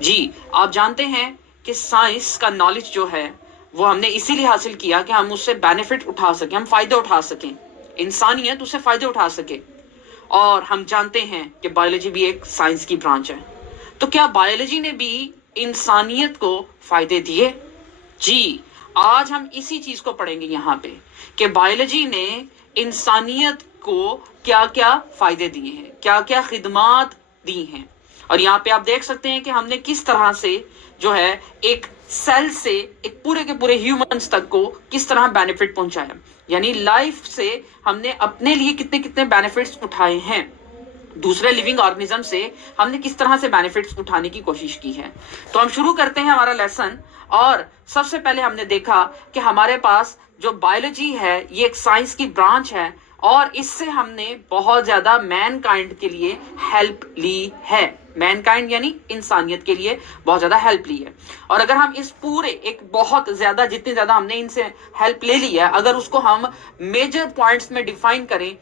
जी, आप जानते हैं कि साइंस का नॉलेज जो है वो हमने इसीलिए हासिल किया कि हम उससे बेनिफिट उठा सकें, हम फायदे उठा सकें, इंसानियत उससे फायदे उठा सके। और हम जानते हैं कि बायोलॉजी भी एक साइंस की ब्रांच है। तो क्या बायोलॉजी ने भी इंसानियत को फायदे दिए? जी, आज हम इसी चीज को पढ़ेंगे यहाँ पे कि बायोलॉजी ने इंसानियत को क्या क्या फायदे दिए हैं, क्या क्या खिदमात दी हैं। और यहाँ पे आप देख सकते हैं कि हमने किस तरह से जो है एक सेल से एक पूरे के पूरे ह्यूमंस तक को किस तरह बेनिफिट पहुंचाया, यानी लाइफ से हमने अपने लिए कितने कितने बेनिफिट्स उठाए हैं, दूसरे लिविंग ऑर्गेनिज्म से हमने किस तरह से बेनिफिट्स उठाने की कोशिश की है। तो हम शुरू करते हैं हमारा लेसन। और सबसे पहले हमने देखा कि हमारे पास जो बायोलॉजी है ये एक साइंस की ब्रांच है और इससे हमने बहुत ज्यादा मैनकाइंड के लिए हेल्प ली है। मैनकाइंड यानी इंसानियत के लिए बहुत ज्यादा हेल्प ली है। और अगर हम इस पूरे एक बहुत ज्यादा जितनी ज्यादा हमने इनसे हेल्प ले ली है, अगर उसको हम मेजर पॉइंट्स में डिफाइन करें,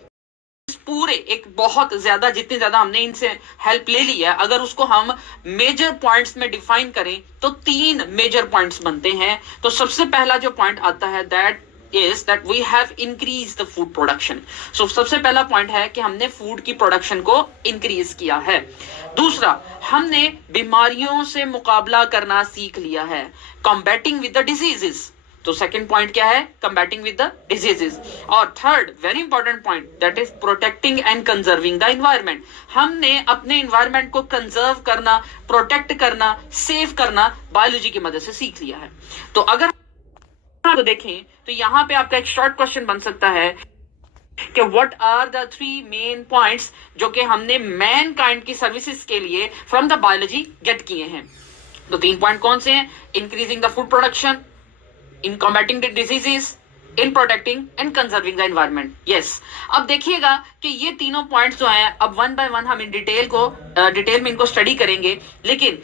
पूरे एक बहुत ज्यादा जितनी ज्यादा हमने इनसे हेल्प ले ली है, अगर उसको हम मेजर पॉइंट्स में डिफाइन करें तो 3 मेजर पॉइंट्स बनते हैं। तो सबसे पहला जो पॉइंट आता है that is that we have increase the food production. So सबसे पहला पॉइंट है कि हमने फूड की प्रोडक्शन को इंक्रीज किया है। दूसरा, हमने बीमारियों से मुकाबला करना सीख लिया है, कॉम्बैटिंग विद द डिजीजेस। तो सेकंड पॉइंट क्या है? Combating with the diseases. और third very important point that is protecting and conserving the environment. हमने अपने एनवायरनमेंट को कंजर्व करना, प्रोटेक्ट करना, सेव करना बायोलॉजी की मदद से सीख लिया है। तो अगर तो देखें तो यहां पे आपका एक शॉर्ट क्वेश्चन बन सकता है कि what are the 3 main points जो कि हमने मैनकाइंड की सर्विसेज के लिए फ्रॉम द बायोलॉजी गेट किए हैं। तो 3 पॉइंट कौन से हैं? Increasing the food production, in combating the diseases, in protecting and conserving the environment. Yes. अब देखिएगा कि ये तीनों पॉइंट्स जो हैं अब वन बाय वन हम इन डिटेल में इनको स्टडी करेंगे, लेकिन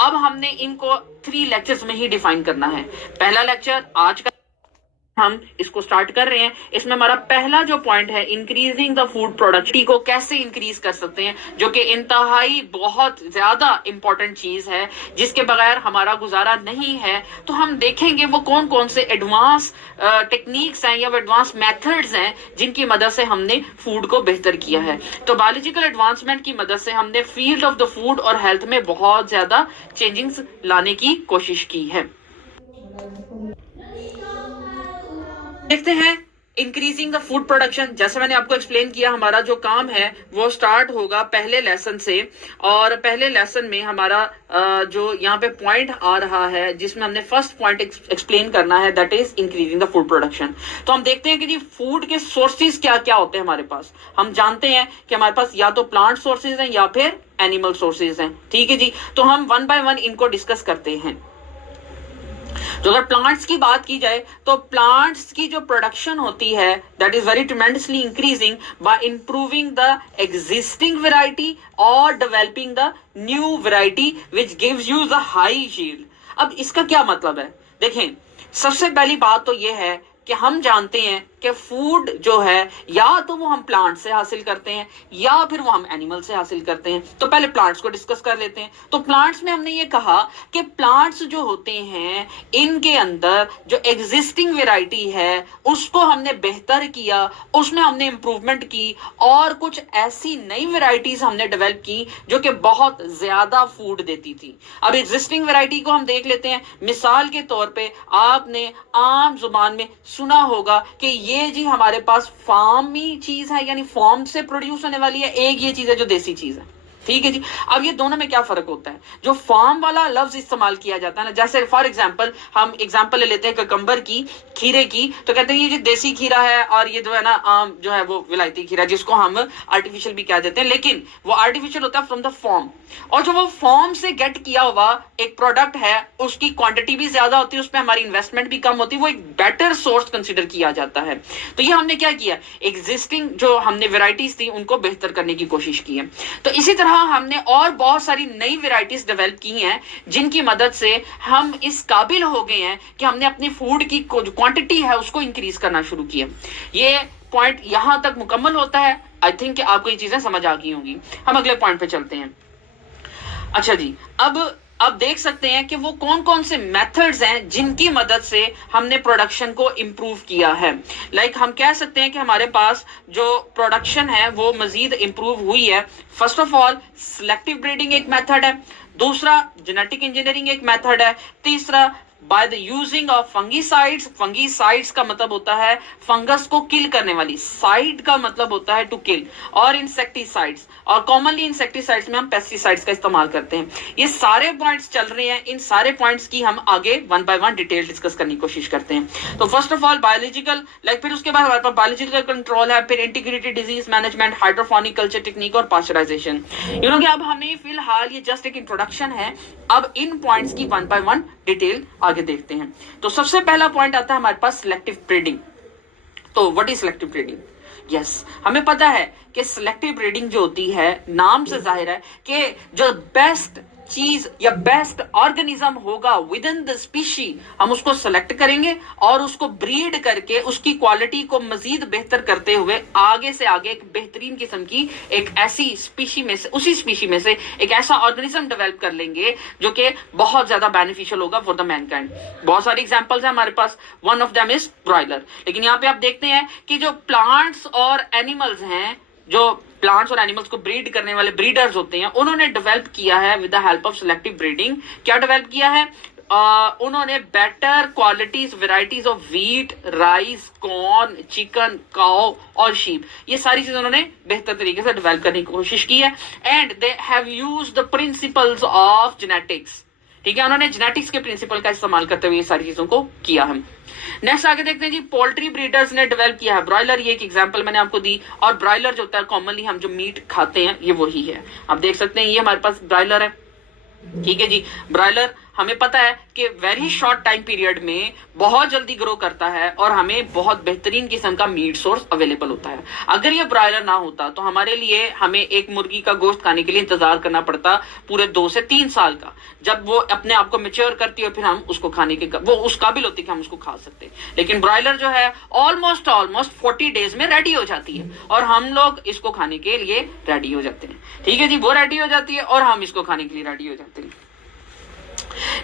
अब हमने इनको 3 लेक्चर्स में ही डिफाइन करना है। पहला लेक्चर आज का हम इसको स्टार्ट कर रहे हैं। इसमें हमारा पहला जो पॉइंट है इंक्रीजिंग द फूड प्रोडक्टिविटी को कैसे इंक्रीज कर सकते हैं, जो कि इंतहाई बहुत ज्यादा इंपॉर्टेंट चीज है जिसके बगैर हमारा गुजारा नहीं है। तो हम देखेंगे वो कौन कौन से एडवांस टेक्निक्स हैं या एडवांस मेथड्स हैं जिनकी मदद से हमने फूड को बेहतर किया है। तो बायोलॉजिकल एडवांसमेंट की मदद से हमने फील्ड ऑफ द फूड और हेल्थ में बहुत ज्यादा चेंजिंग्स लाने की कोशिश की है। देखते हैं इंक्रीजिंग द फूड प्रोडक्शन। जैसे मैंने आपको एक्सप्लेन किया, हमारा जो काम है वो स्टार्ट होगा पहले लेसन से। और पहले लेसन में हमारा जो यहाँ पे पॉइंट आ रहा है जिसमें हमने फर्स्ट पॉइंट एक्सप्लेन करना है that is increasing the food production. तो हम देखते हैं कि जी फूड के सोर्सेज क्या क्या होते हैं हमारे पास। हम जानते हैं कि हमारे पास या तो प्लांट सोर्सेज हैं या फिर एनिमल सोर्सेज हैं। ठीक है जी, तो हम वन बाय वन इनको डिस्कस करते हैं। तो अगर प्लांट्स की बात की जाए तो प्लांट्स की जो प्रोडक्शन होती है that is very tremendously increasing by improving the existing variety और developing the new variety which gives you the high yield. अब इसका क्या मतलब है? देखें, सबसे पहली बात तो यह है कि हम जानते हैं कि फूड जो है या तो वो हम प्लांट से हासिल करते हैं या फिर वो हम एनिमल से हासिल करते हैं। तो पहले प्लांट्स को डिस्कस कर लेते हैं। तो प्लांट्स में हमने ये कहा कि प्लांट्स जो होते हैं इनके अंदर जो एग्जिस्टिंग वैरायटी है उसको हमने बेहतर किया, उसमें हमने इंप्रूवमेंट की और कुछ ऐसी नई वैरायटीज हमने डेवलप की जो कि बहुत ज्यादा फूड देती थी। अब एग्जिस्टिंग वैरायटी को हम देख लेते हैं। मिसाल के तौर पे आपने आम जुबान में सुना होगा कि ये जी हमारे पास फार्मी चीज है, यानी फार्म से प्रोड्यूस होने वाली है। एक ये चीज है जो देसी चीज है। ठीक है जी। अब ये दोनों में क्या फर्क होता है? जो फार्म वाला लफ्ज इस्तेमाल किया जाता है ना, जैसे फॉर एग्जांपल हम एग्जांपल ले लेते हैं ककंबर की, खीरे की, तो कहते हैं ये जो देसी खीरा है और ये जो है ना आम जो है वो विलायती खीरा, जिसको हम आर्टिफिशियल भी कह देते हैं, लेकिन वो आर्टिफिशियल होता है फ्रॉम द फॉर्म। और जो वो फॉर्म से गेट किया हुआ एक प्रोडक्ट है उसकी क्वांटिटी भी ज्यादा होती है, उसमें हमारी इन्वेस्टमेंट भी कम होती है, वो एक बेटर सोर्स कंसिडर किया जाता है। तो ये हमने क्या किया, एग्जिस्टिंग जो हमने वेराइटीज थी उनको बेहतर करने की कोशिश की है। तो इसी तरह हमने और बहुत सारी नई वेराइटीज डेवलप की हैं जिनकी मदद से हम इस काबिल हो गए हैं कि हमने अपनी फूड की जो क्वांटिटी है उसको इंक्रीज करना शुरू किया। ये पॉइंट यहां तक मुकम्मल होता है। आई थिंक कि आपको ये चीजें समझ आ गई होंगी। हम अगले पॉइंट पे चलते हैं। अच्छा जी, अब अब देख सकते हैं कि वो कौन कौन से मेथड्स हैं जिनकी मदद से हमने प्रोडक्शन को इंप्रूव किया है। लाइक हम कह सकते हैं कि हमारे पास जो प्रोडक्शन है वो मजीद इंप्रूव हुई है। First of all selective breeding एक मेथड है, दूसरा जेनेटिक इंजीनियरिंग एक मेथड है, तीसरा by the using of fungicides. Fungicides का मतलब होता है फंगस को किल करने वाली, साइड का मतलब होता है टू किल, और इंसेक्टिसाइड्स, और कॉमनली इंसेक्टिसाइड्स में हम पेस्टिसाइड्स का इस्तेमाल करते हैं। ये सारे पॉइंट्स चल रहे हैं, इन सारे पॉइंट्स की हम आगे one by one detail discuss करने की कोशिश करते हैं। तो first of all biological, like फिर उसके बाद हमारे पास बायोलॉजिकल कंट्रोल है, फिर integrated disease management, hydroponic culture technique और पास्चराइजेशन। यू नो कि अब हमें फिलहाल ये जस्ट एक इंट्रोडक्शन है, अब इन पॉइंट्स की वन बाय वन डिटेल आगे देखते हैं। तो सबसे पहला पॉइंट आता है हमारे पास सिलेक्टिव ब्रीडिंग। तो what is selective breeding? Yes, हमें पता है कि सिलेक्टिव ब्रीडिंग जो होती है, नाम से जाहिर है कि जो बेस्ट चीज या बेस्ट ऑर्गेनिज्म होगा विद इन द स्पीशी, हम उसको सेलेक्ट करेंगे और उसको ब्रीड करके उसकी क्वालिटी को मजीद बेहतर करते हुए आगे से आगे एक बेहतरीन किस्म की एक ऐसी स्पीशी में से, उसी स्पीशी में से एक ऐसा ऑर्गेनिज्म डेवलप कर लेंगे जो कि बहुत ज्यादा बेनिफिशियल होगा फॉर द मैनकाइंड। बहुत सारी एग्जांपल्स हैं हमारे पास, one of them is broiler. लेकिन यहाँ पे आप देखते हैं कि जो प्लांट्स और एनिमल्स हैं, जो प्लांट्स और एनिमल्स को ब्रीड करने वाले ब्रीडर्स होते हैं, उन्होंने डेवलप किया है with the help of selective breeding. क्या डेवलप किया है? उन्होंने better qualities, varieties of wheat, rice, corn, chicken, cow और शीप, ये सारी चीजें उन्होंने बेहतर तरीके से डेवलप करने की कोशिश की है। And they have used the principles of genetics. ठीक है, उन्होंने जेनेटिक्स के प्रिंसिपल का इस्तेमाल करते हुए ये सारी चीजों को किया। हम नेक्स्ट आगे देखते हैं जी, पोल्ट्री ब्रीडर्स ने डेवलप किया है ब्रॉयलर। ये एक एग्जांपल मैंने आपको दी, और ब्रॉयलर जो होता है कॉमनली हम जो मीट खाते हैं ये वही है। आप देख सकते हैं ये हमारे पास ब्रॉयलर है। ठीक है जी, ब्रॉयलर हमें पता है कि वेरी शॉर्ट टाइम पीरियड में बहुत जल्दी ग्रो करता है और हमें बहुत बेहतरीन किस्म का मीट सोर्स अवेलेबल होता है। अगर ये ब्रॉयलर ना होता तो हमारे लिए हमें एक मुर्गी का गोश्त खाने के लिए इंतजार करना पड़ता पूरे 2 से 3 साल का, जब वो अपने आप को मैच्योर करती है, फिर हम उसको खाने के वो उस काबिल होती है कि हम उसको खा सकते हैं। लेकिन ब्रॉयलर जो है ऑलमोस्ट 40 डेज में रेडी हो जाती है और हम लोग इसको खाने के लिए रेडी हो जाते हैं। ठीक है जी, वो रेडी हो जाती है और हम इसको खाने के लिए रेडी हो जाते हैं।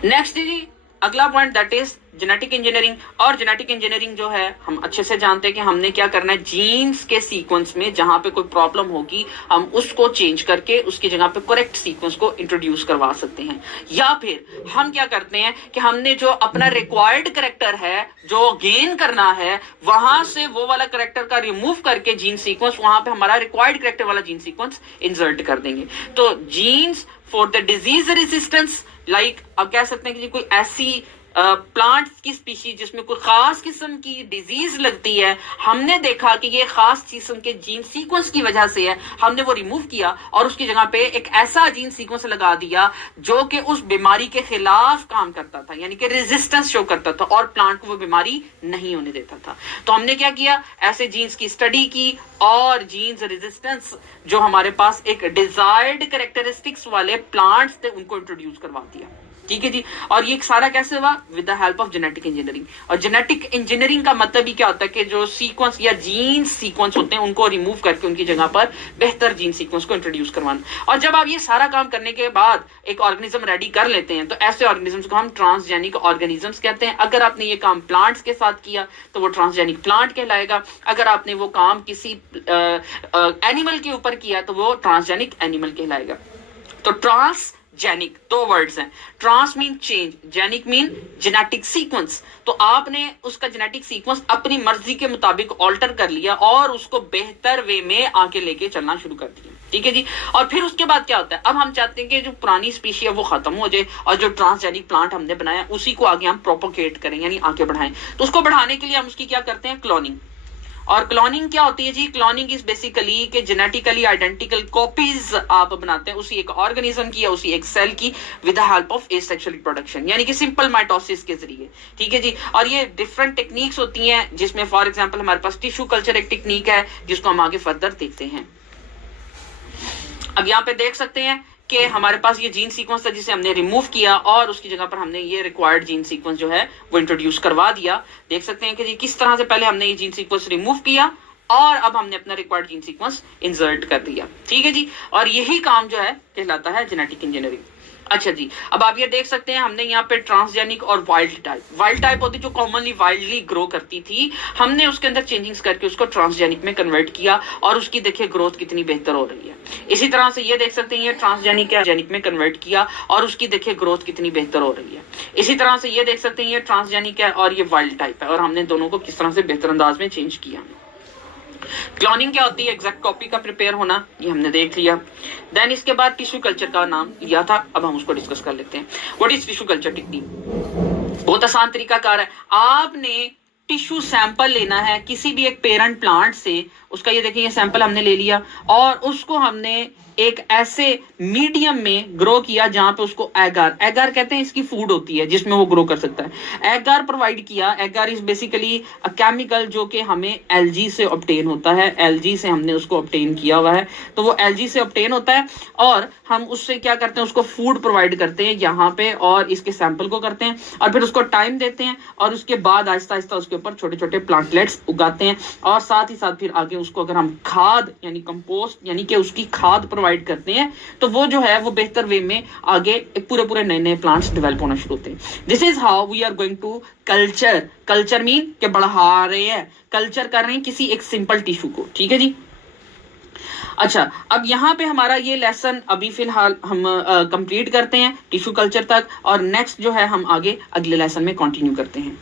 नेक्स्ट जी, अगला point that is genetic engineering. और जेनेटिक इंजीनियरिंग जो है हम अच्छे से जानते हैं कि हमने क्या करना है, जीन्स के सीक्वेंस में जहां पे कोई प्रॉब्लम होगी हम उसको चेंज करके उसकी जगह पे करेक्ट सीक्वेंस को इंट्रोड्यूस करवा सकते हैं। या फिर हम क्या करते हैं कि हमने जो अपना रिक्वायर्ड करेक्टर है जो गेन करना है, वहां से वो वाला करेक्टर का रिमूव करके जीन सीक्वेंस, वहां पे हमारा रिक्वायर्ड करेक्टर वाला जीन सीक्वेंस इंसर्ट कर देंगे। तो genes for the disease resistance, like अब कह सकते हैं कि कोई ऐसी प्लांट्स की स्पीशीज जिसमें कोई खास किस्म की डिजीज लगती है, हमने देखा कि ये खास किस्म के जीन सीक्वेंस की वजह से है, हमने वो रिमूव किया और उसकी जगह पे एक ऐसा जीन सीक्वेंस लगा दिया जो कि उस बीमारी के खिलाफ काम करता था, यानी कि रेजिस्टेंस शो करता था और प्लांट को वो बीमारी नहीं होने देता था। तो हमने क्या किया, ऐसे जीन्स की स्टडी की और जीन्स रेजिस्टेंस जो हमारे पास एक डिजायर्ड कैरेक्टरिस्टिक्स वाले प्लांट्स थे उनको इंट्रोड्यूस करवा दिया। ठीक है जी, और ये सारा कैसे हुआ? With the help of genetic engineering. और जेनेटिक इंजीनियरिंग का मतलब ही क्या होता है कि जो सीक्वेंस या जीन सीक्वेंस होते हैं उनको रिमूव करके उनकी जगह पर बेहतर जीन सीक्वेंस को इंट्रोड्यूस करवाना। और जब आप ये सारा काम करने के बाद एक ऑर्गेनिज्म रेडी कर लेते हैं तो ऐसे ऑर्गेनिजम्स को हम ट्रांसजेनिक ऑर्गेनिजम्स कहते हैं। अगर आपने ये काम प्लांट्स के साथ किया तो वो ट्रांसजेनिक प्लांट कहलाएगा। अगर आपने वो काम किसी एनिमल के ऊपर किया तो वो ट्रांसजेनिक एनिमल कहलाएगा। तो ट्रांसजेनिक 2 वर्ड्स हैं, trans mean change, genic mean genetic sequence. तो आपने उसका जेनेटिक सीक्वेंस अपनी मर्जी के मुताबिक ऑल्टर कर लिया और उसको बेहतर वे में आके लेके चलना शुरू कर दिया। ठीक है जी, और फिर उसके बाद क्या होता है, अब हम चाहते हैं कि जो पुरानी स्पीशी है वो खत्म हो जाए और जो ट्रांसजेनिक प्लांट हमने बनाया उसी को आगे हम प्रोपोगेट करें, यानी आगे बढ़ाएं। तो उसको बढ़ाने के लिए हम उसकी क्या करते हैं, क्लोनिंग। और क्लोनिंग क्या होती है जी? क्लोनिंग इज बेसिकली कि जेनेटिकली आइडेंटिकल कॉपीज आप बनाते हैं उसी एक ऑर्गेनिज्म की या उसी एक सेल की with the help of asexual reproduction, यानी कि सिंपल माइटोसिस के जरिए। ठीक है जी, और ये डिफरेंट टेक्निक्स होती हैं जिसमें फॉर एग्जांपल हमारे पास टिश्यू कल्चर एक टेक्निक है जिसको हम आगे फर्दर देखते हैं। अब यहाँ पे देख सकते हैं कि हमारे पास ये जीन सीक्वेंस था जिसे हमने रिमूव किया और उसकी जगह पर हमने ये रिक्वायर्ड जीन सीक्वेंस जो है वो इंट्रोड्यूस करवा दिया। देख सकते हैं कि जी किस तरह से पहले हमने ये जीन सीक्वेंस रिमूव किया और अब हमने अपना रिक्वायर्ड जीन सीक्वेंस इंसर्ट कर दिया। ठीक है जी, और यही काम जो है कहलाता है जेनेटिक इंजीनियरिंग। अच्छा जी, अब आप ये देख सकते हैं हमने यहाँ पे ट्रांसजेनिक और वाइल्ड टाइप होती जो कॉमनली वाइल्डली ग्रो करती थी, हमने उसके अंदर चेंजिंग्स करके उसको ट्रांसजेनिक में कन्वर्ट किया और उसकी देखिए ग्रोथ कितनी बेहतर हो रही है। इसी तरह से ये देख सकते हैं ये ट्रांसजेनिक या जेनिक में कन्वर्ट किया और उसकी देखिए ग्रोथ कितनी बेहतर हो रही है। इसी तरह से ये देख सकते हैं ये ट्रांसजेनिक है और ये वाइल्ड टाइप है और हमने दोनों को किस तरह से बेहतर अंदाज में चेंज किया। क्लोनिंग क्या होती है? एग्जैक्ट कॉपी का प्रिपेयर होना, ये हमने देख लिया। देन इसके बाद टिश्यू कल्चर का नाम लिया था, अब हम उसको डिस्कस कर लेते हैं। What is tissue culture technique? बहुत आसान तरीकाकार है। आपने टिश्यू सैंपल लेना है किसी भी एक पेरेंट प्लांट से, उसका ये देखिए ये सैंपल हमने ले लिया और उसको हमने एक ऐसे मीडियम में ग्रो किया जहां पे उसको एगार कहते हैं, इसकी फूड होती है जिसमें वो ग्रो कर सकता है। एगार प्रोवाइड किया। एगार इज बेसिकली अ केमिकल जो कि हमें एलजी से ऑब्टेन होता है, एलजी से हमने उसको ऑब्टेन किया हुआ है, तो वो एलजी से ऑब्टेन होता है और हम उससे क्या करते हैं, उसको फूड प्रोवाइड करते हैं यहाँ पे और इसके सैंपल को करते हैं और फिर उसको टाइम देते हैं और उसके बाद आहिस्ता आहिस्ता उसके ऊपर छोटे छोटे प्लांटलेट्स उगाते हैं और साथ ही साथ फिर आगे उसको अगर हम खाद यानी कंपोस्ट यानी कि उसकी खाद प्रोवाइड करते हैं तो वो जो है वो बेहतर वे में आगे पूरे नए नए प्लांट्स डेवलप होना शुरू होते हैं। This is how we are going to culture mean के बढ़ा रहे हैं, कल्चर कर रहे हैं किसी एक सिंपल टिश्यू को। ठीक है जी। अच्छा, अब यहाँ पे हमारा ये लेसन अभी फिलहाल हम कंप्लीट करते हैं टिश्यू कल्चर तक और नेक्स्ट जो है हम आगे अगले लेसन में कंटिन्यू करते हैं।